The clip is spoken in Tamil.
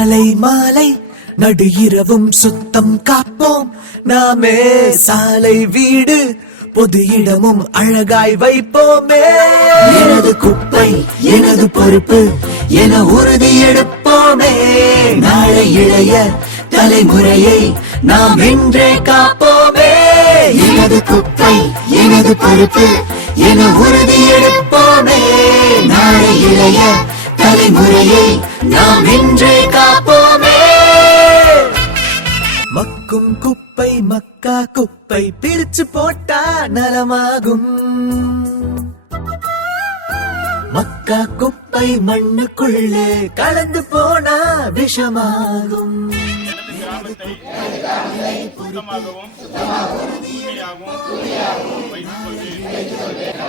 காலை மாலை நடு இரவும் சுத்தம் காப்போம் நாமே. சாலை வீடு பொது இடமும் அழகாய் வைப்போமே. எனது குப்பை எனது பொறுப்பு என உறுதி எடுப்போமே. நாளை இளைய தலைமுறையை நாம் இன்றே காப்போமே. எனது குப்பை எனது பொறுப்பு என உறுதி எடுப்போமே. நாளை இளைய தலைமுறையை நாம் இன்றே காப்போமே. மக்கும் குப்பை மக்கா குப்பை பிரிச்சு போட்டா நலமாகும். மக்கா குப்பை மண்ணுக்குள்ளே கலந்து போனா விஷமாகும். சுத்தமாகவும் தூய்மையாகவும் வைத்துக் கொள்வேன்.